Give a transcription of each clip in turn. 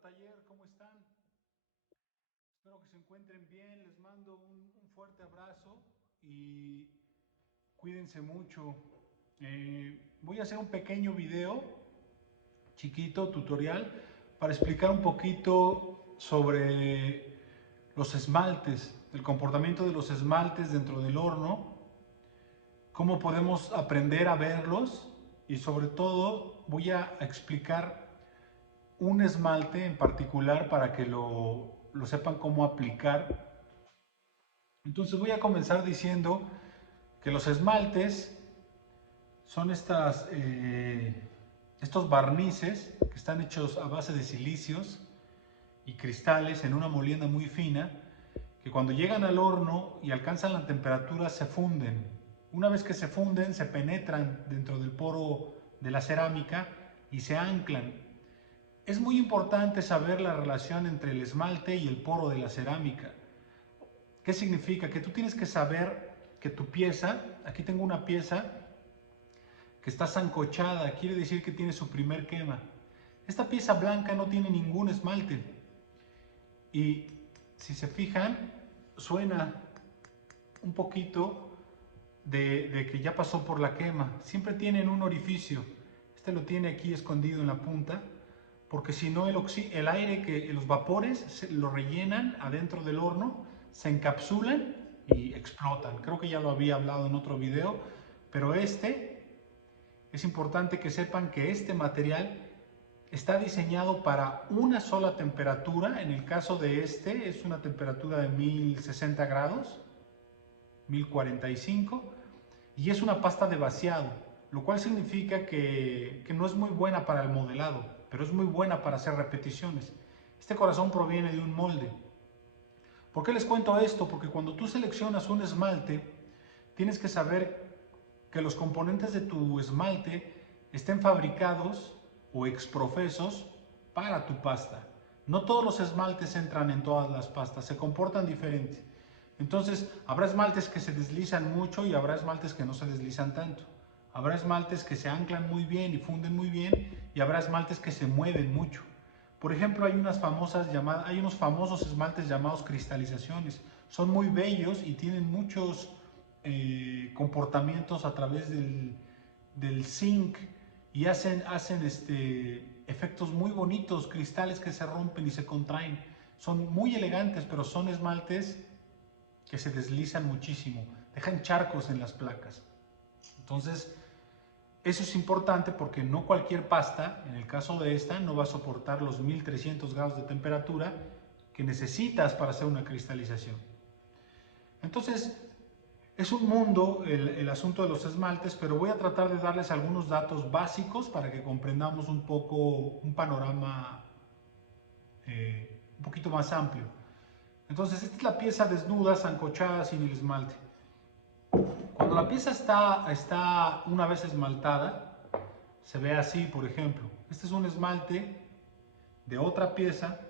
taller, ¿cómo están? Espero que se encuentren bien, les mando un fuerte abrazo y cuídense mucho. Voy a hacer un pequeño video, chiquito, tutorial, para explicar un poquito sobre los esmaltes, el comportamiento de los esmaltes dentro del horno, cómo podemos aprender a verlos y sobre todo voy a explicar un esmalte en particular para que lo sepan cómo aplicar. Entonces voy a comenzar diciendo que los esmaltes son estos barnices que están hechos a base de silicios y cristales en una molienda muy fina, que cuando llegan al horno y alcanzan la temperatura se funden. Una vez que se funden, se penetran dentro del poro de la cerámica y se anclan. Es muy importante saber la relación entre el esmalte y el poro de la cerámica. ¿Qué significa? Que tú tienes que saber que tu pieza, aquí tengo una pieza que está sancochada, quiere decir que tiene su primer quema. Esta pieza blanca no tiene ningún esmalte. Y si se fijan, suena un poquito de que ya pasó por la quema. Siempre tienen un orificio. Este lo tiene aquí escondido en la punta, porque si no el aire, los vapores lo rellenan adentro del horno, se encapsulan y explotan. Creo que ya lo había hablado en otro video, pero es importante que sepan que este material está diseñado para una sola temperatura. En el caso de es una temperatura de 1060 grados, 1045, y es una pasta de vaciado, lo cual significa que no es muy buena para el modelado, pero es muy buena para hacer repeticiones. Este corazón proviene de un molde. ¿Por qué les cuento esto? Porque cuando tú seleccionas un esmalte, tienes que saber que los componentes de tu esmalte estén fabricados o exprofesos para tu pasta. No todos los esmaltes entran en todas las pastas, se comportan diferente. Entonces, habrá esmaltes que se deslizan mucho y habrá esmaltes que no se deslizan tanto. Habrá esmaltes que se anclan muy bien y funden muy bien y habrá esmaltes que se mueven mucho. Por ejemplo, hay unos famosos esmaltes llamados cristalizaciones. Son muy bellos y tienen muchos comportamientos a través del zinc y hacen efectos muy bonitos, cristales que se rompen y se contraen. Son muy elegantes, pero son esmaltes que se deslizan muchísimo, dejan charcos en las placas. Entonces, eso es importante porque no cualquier pasta, en el caso de esta, no va a soportar los 1300 grados de temperatura que necesitas para hacer una cristalización. Entonces, es un mundo el asunto de los esmaltes, pero voy a tratar de darles algunos datos básicos para que comprendamos un poco un panorama un poquito más amplio. Entonces, esta es la pieza desnuda, sancochada, sin el esmalte. Cuando la pieza está una vez esmaltada, se ve así, por ejemplo. Este es un esmalte de otra pieza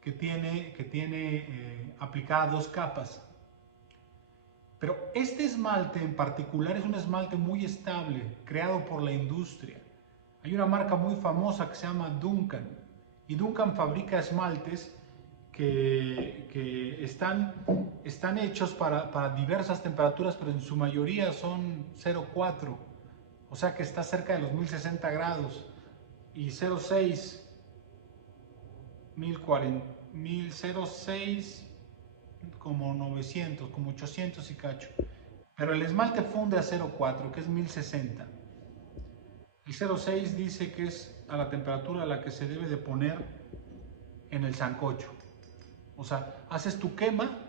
que tiene aplicadas dos capas. Pero este esmalte en particular es un esmalte muy estable, creado por la industria. Hay una marca muy famosa que se llama Duncan. Y Duncan fabrica esmaltes que están hechos para diversas temperaturas, pero en su mayoría son 0,4. O sea que está cerca de los 1060 grados. Y 0,6, 1040, 1006, como 900, como 800 y cacho. Pero el esmalte funde a 0,4, que es 1060. El 0,6 dice que es a la temperatura a la que se debe de poner en el sancocho. O sea, haces tu quema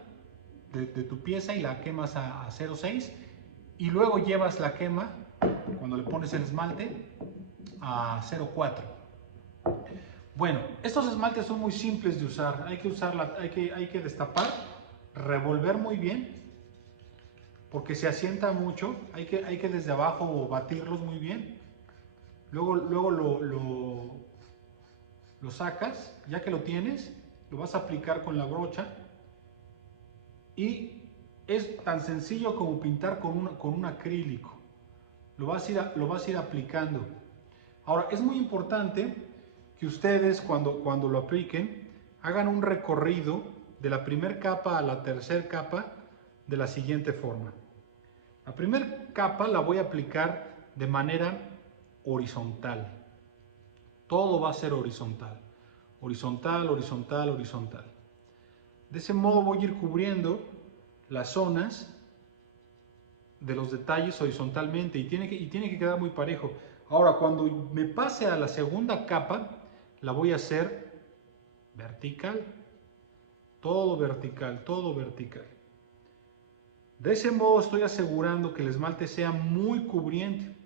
de tu pieza y la quemas a 0,6 y luego llevas la quema, cuando le pones el esmalte, a 0,4. Bueno, estos esmaltes son muy simples de usar. Hay que destapar, revolver muy bien, porque se asienta mucho. Hay que desde abajo batirlos muy bien. Luego lo sacas, ya que lo tienes, lo vas a aplicar con la brocha y es tan sencillo como pintar con un acrílico. Lo vas a ir aplicando. Ahora, es muy importante que ustedes cuando lo apliquen hagan un recorrido de la primera capa a la tercera capa de la siguiente forma. La primera capa la voy a aplicar de manera horizontal. Todo va a ser horizontal. Horizontal, horizontal, horizontal. De ese modo voy a ir cubriendo las zonas de los detalles horizontalmente y tiene que quedar muy parejo. Ahora, cuando me pase a la segunda capa, la voy a hacer vertical. Todo vertical, todo vertical. De ese modo estoy asegurando que el esmalte sea muy cubriente.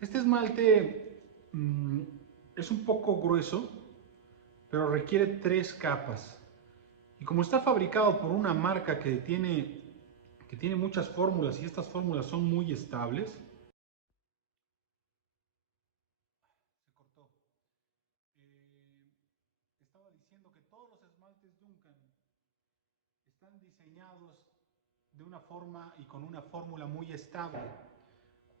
Este esmalte es un poco grueso, pero requiere 3 capas. Y como está fabricado por una marca que tiene muchas fórmulas y estas fórmulas son muy estables. Se cortó. Estaba diciendo que todos los esmaltes Duncan están diseñados de una forma y con una fórmula muy estable.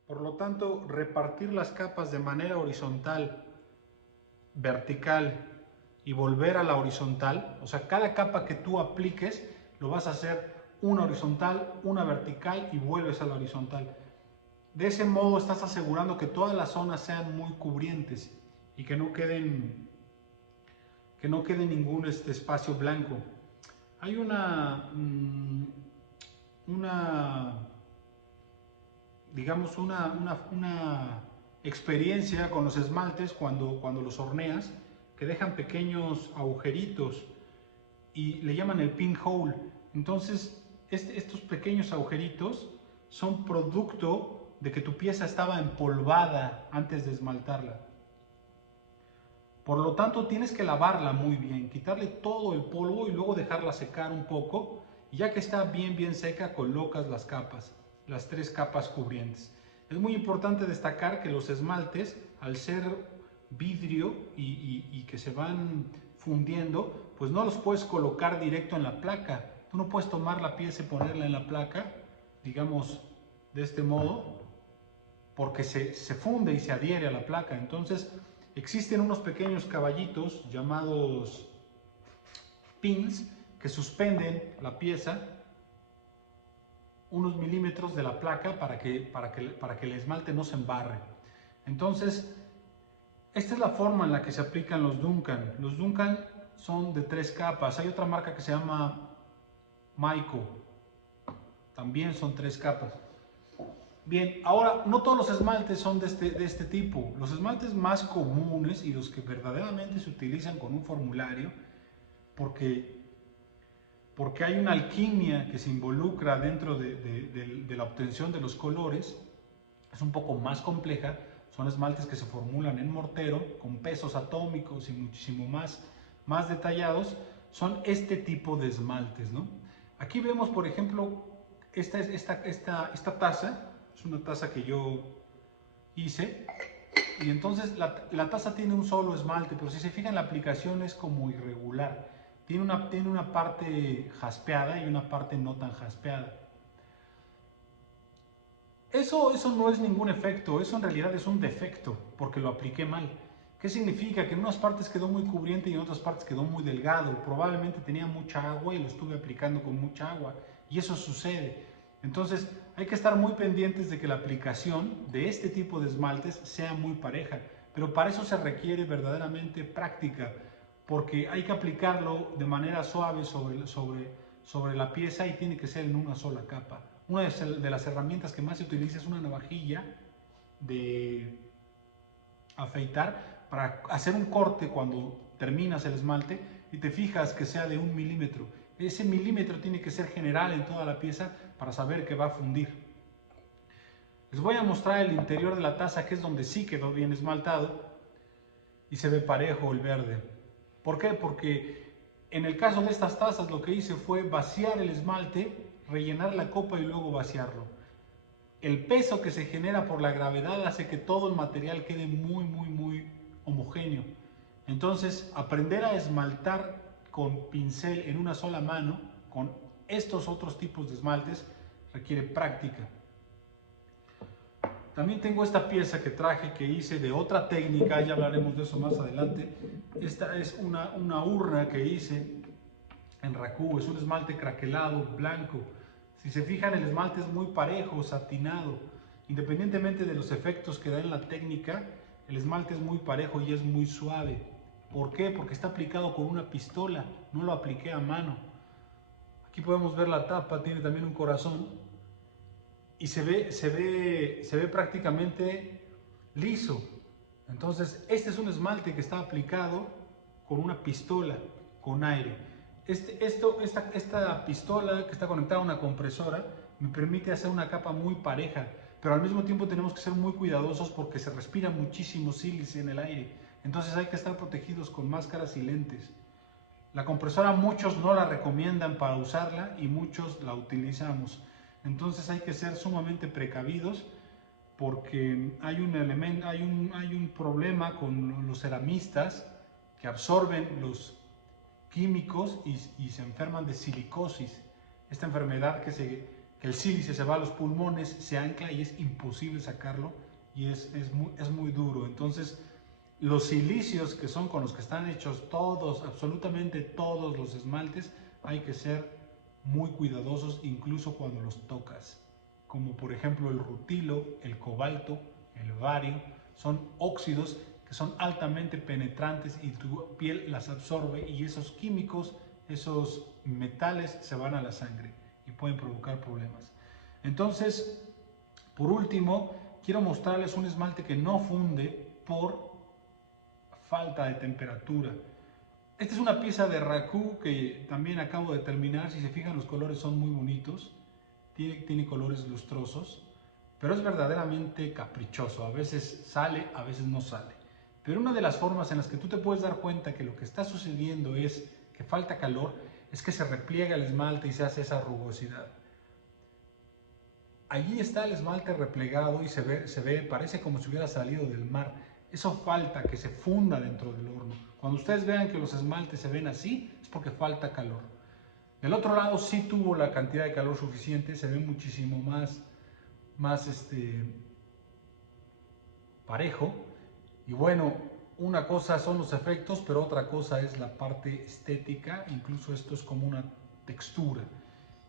Por lo tanto, repartir las capas de manera horizontal, vertical y volver a la horizontal, o sea, cada capa que tú apliques lo vas a hacer una horizontal, una vertical y vuelves a la horizontal. De ese modo estás asegurando que todas las zonas sean muy cubrientes y que no quede ningún espacio blanco. Hay digamos, una experiencia con los esmaltes cuando los horneas, que dejan pequeños agujeritos y le llaman el pinhole. Entonces, estos pequeños agujeritos son producto de que tu pieza estaba empolvada antes de esmaltarla. Por lo tanto, tienes que lavarla muy bien, quitarle todo el polvo y luego dejarla secar un poco. Y ya que está bien seca, colocas las capas, las 3 capas cubrientes. Es muy importante destacar que los esmaltes, al ser vidrio y que se van fundiendo, pues no los puedes colocar directo en la placa. Tú no puedes tomar la pieza y ponerla en la placa, digamos, de este modo, porque se funde y se adhiere a la placa. Entonces, existen unos pequeños caballitos llamados pins que suspenden la pieza unos milímetros de la placa para que el esmalte no se embarre. Entonces, esta es la forma en la que se aplican los Duncan. Los Duncan son de 3 capas. Hay otra marca que se llama Maiko. También son 3 capas. Bien, ahora, no todos los esmaltes son de este tipo. Los esmaltes más comunes y los que verdaderamente se utilizan con un formulario, porque hay una alquimia que se involucra dentro de la obtención de los colores, es un poco más compleja. Son esmaltes que se formulan en mortero, con pesos atómicos y muchísimo más detallados. Son este tipo de esmaltes, ¿no? Aquí vemos, por ejemplo, esta taza. Es una taza que yo hice. Y entonces la taza tiene un solo esmalte, pero si se fijan, la aplicación es como irregular. Tiene una parte jaspeada y una parte no tan jaspeada. Eso no es ningún efecto, eso en realidad es un defecto, porque lo apliqué mal. ¿Qué significa? Que en unas partes quedó muy cubriente y en otras partes quedó muy delgado. Probablemente tenía mucha agua y lo estuve aplicando con mucha agua. Y eso sucede. Entonces hay que estar muy pendientes de que la aplicación de este tipo de esmaltes sea muy pareja. Pero para eso se requiere verdaderamente práctica, porque hay que aplicarlo de manera suave sobre la pieza y tiene que ser en una sola capa. Una de las herramientas que más se utiliza es una navajilla de afeitar para hacer un corte cuando terminas el esmalte y te fijas que sea de 1 milímetro. Ese milímetro tiene que ser general en toda la pieza para saber que va a fundir. Les voy a mostrar el interior de la taza, que es donde sí quedó bien esmaltado y se ve parejo el verde. ¿Por qué? Porque en el caso de estas tazas lo que hice fue vaciar el esmalte, rellenar la copa y luego vaciarlo. El peso que se genera por la gravedad hace que todo el material quede muy homogéneo. Entonces, aprender a esmaltar con pincel en una sola mano, con estos otros tipos de esmaltes, requiere práctica. También tengo esta pieza que traje, que hice de otra técnica, ya hablaremos de eso más adelante. Esta es una urna que hice en Raku, es un esmalte craquelado, blanco. Si se fijan, el esmalte es muy parejo, satinado. Independientemente de los efectos que da en la técnica, el esmalte es muy parejo y es muy suave. ¿Por qué? Porque está aplicado con una pistola, no lo apliqué a mano. Aquí podemos ver la tapa, tiene también un corazón y se ve prácticamente liso. Entonces, este es un esmalte que está aplicado con una pistola, con aire. Esta pistola que está conectada a una compresora me permite hacer una capa muy pareja, pero al mismo tiempo tenemos que ser muy cuidadosos porque se respira muchísimo sílice en el aire. Entonces hay que estar protegidos con máscaras y lentes. La compresora muchos no la recomiendan para usarla y muchos la utilizamos. Entonces hay que ser sumamente precavidos porque hay un problema con los ceramistas que absorben los químicos y se enferman de silicosis. Esta enfermedad que el sílice se va a los pulmones, se ancla y es imposible sacarlo y es muy duro. Entonces, los silicios, que son con los que están hechos todos, absolutamente todos los esmaltes, hay que ser muy cuidadosos incluso cuando los tocas. Como por ejemplo el rutilo, el cobalto, el bario, son óxidos que son altamente penetrantes y tu piel las absorbe y esos químicos, esos metales se van a la sangre y pueden provocar problemas. Entonces, por último, quiero mostrarles un esmalte que no funde por falta de temperatura. Esta es una pieza de Raku que también acabo de terminar. Si se fijan, los colores son muy bonitos. Tiene colores lustrosos, pero es verdaderamente caprichoso. A veces sale, a veces no sale. Pero una de las formas en las que tú te puedes dar cuenta que lo que está sucediendo es que falta calor, es que se repliega el esmalte y se hace esa rugosidad. Allí está el esmalte replegado y parece como si hubiera salido del mar. Eso falta que se funda dentro del horno. Cuando ustedes vean que los esmaltes se ven así, es porque falta calor. Del otro lado sí tuvo la cantidad de calor suficiente, se ve muchísimo más parejo. Y bueno, una cosa son los efectos, pero otra cosa es la parte estética. Incluso esto es como una textura.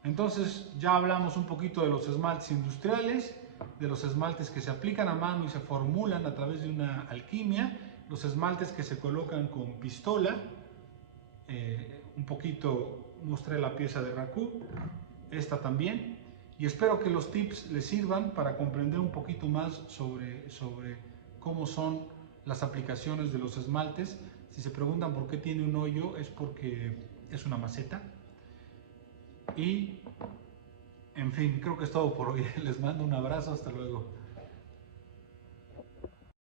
Entonces ya hablamos un poquito de los esmaltes industriales, de los esmaltes que se aplican a mano y se formulan a través de una alquimia, los esmaltes que se colocan con pistola. Un poquito mostré la pieza de Raku, esta también, y espero que los tips les sirvan para comprender un poquito más sobre cómo son las aplicaciones de los esmaltes. Si se preguntan por qué tiene un hoyo, es porque es una maceta. Y, en fin, creo que es todo por hoy. Les mando un abrazo, hasta luego.